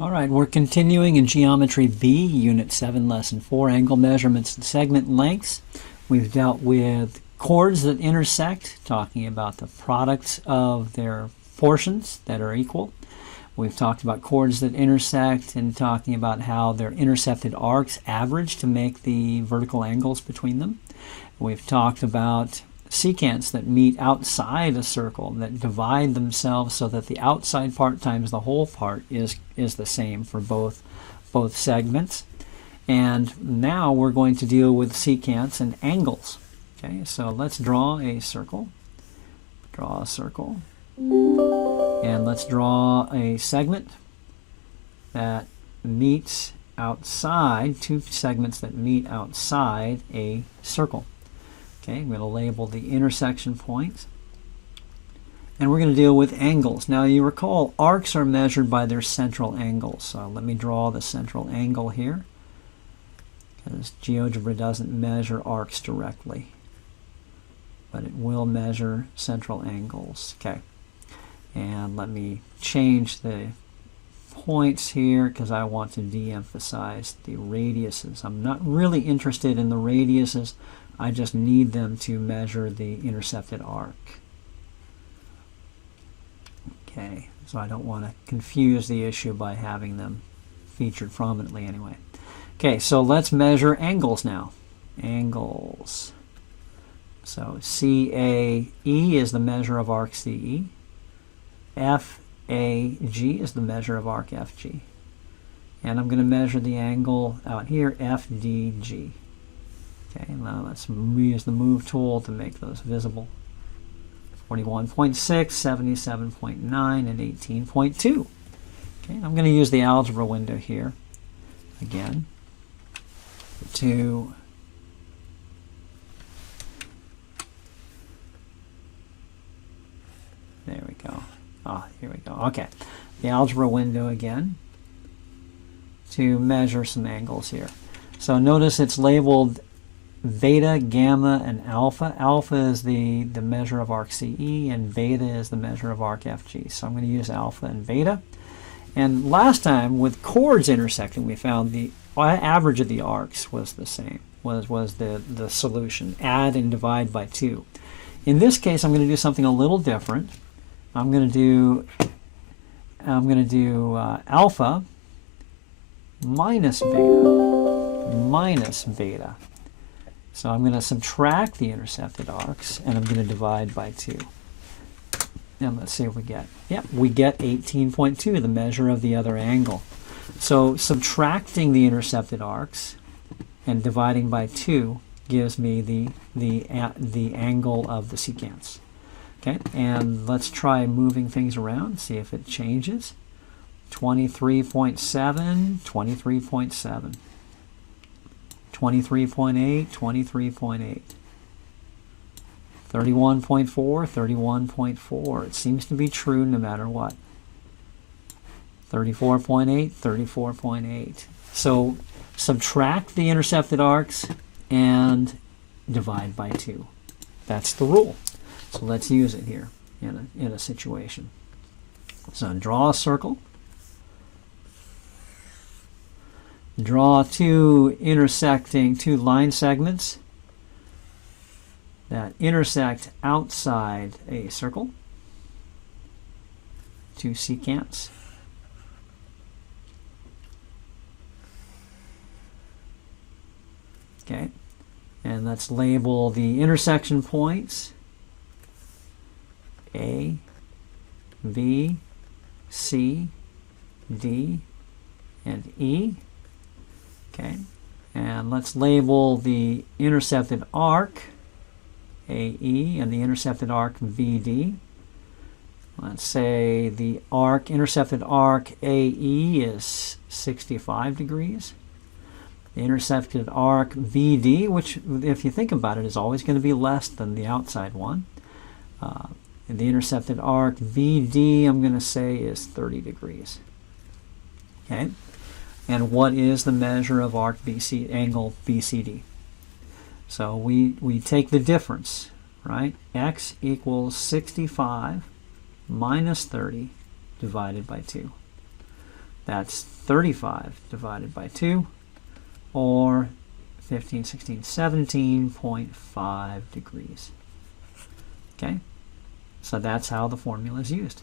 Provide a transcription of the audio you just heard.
All right, we're continuing in Geometry B, Unit 7, Lesson 4, Angle Measurements and Segment Lengths. We've dealt with chords that intersect, talking about the products of their portions that are equal. We've talked about chords that intersect and talking about how their intercepted arcs average to make the vertical angles between them. We've talked about secants that meet outside a circle, that divide themselves so that the outside part times the whole part is the same for both segments. And now we're going to deal with secants and angles. Okay, so let's draw a circle. Draw a circle. And let's draw a segment that meets outside, two segments that meet outside a circle. Okay, I'm going to label the intersection points. And we're going to deal with angles. Now you recall arcs are measured by their central angles. So let me draw the central angle here, because GeoGebra doesn't measure arcs directly, but it will measure central angles. Okay, and let me change the points here because I want to de-emphasize the radiuses. I'm not really interested in the radiuses. I just need them to measure the intercepted arc. Okay, so I don't want to confuse the issue by having them featured prominently anyway. Okay, so let's measure angles now. Angles. So CAE is the measure of arc CE. FAG is the measure of arc FG. And I'm going to measure the angle out here, FDG. Okay, now let's use the move tool to make those visible. 41.6, 77.9, and 18.2. Okay, I'm going to use the algebra window here again to there we go. Here we go. Okay, the algebra window again to measure some angles here. So notice it's labeled beta, gamma, and alpha. Alpha is the measure of arc CE, and beta is the measure of arc FG. So I'm going to use alpha and beta. And last time, with chords intersecting, we found the average of the arcs was the same, was the solution. Add and divide by 2. In this case, I'm going to do something a little different. I'm going to do alpha minus beta. So I'm going to subtract the intercepted arcs, and I'm going to divide by 2. And let's see what we get. Yep, we get 18.2, the measure of the other angle. So subtracting the intercepted arcs and dividing by 2 gives me the angle of the secants. Okay, and let's try moving things around, see if it changes. 23.7, 23.7. 23.8, 23.8. 31.4, 31.4. It seems to be true no matter what. 34.8, 34.8. So subtract the intercepted arcs and divide by 2. That's the rule. So let's use it here in a situation. So draw a circle. Draw two line segments that intersect outside a circle. Two secants. Okay, and let's label the intersection points A, B, C, D, and E. Okay, and let's label the intercepted arc AE and the intercepted arc BD. Let's say the intercepted arc AE is 65 degrees. The intercepted arc BD, which if you think about it is always going to be less than the outside one. And the intercepted arc BD, I'm going to say, is 30 degrees. Okay. And what is the measure of arc angle BCD? So we take the difference, right? X equals 65 minus 30 divided by 2. That's 35 divided by 2, or 15, 16, 17.5 degrees. Okay, so that's how the formula is used.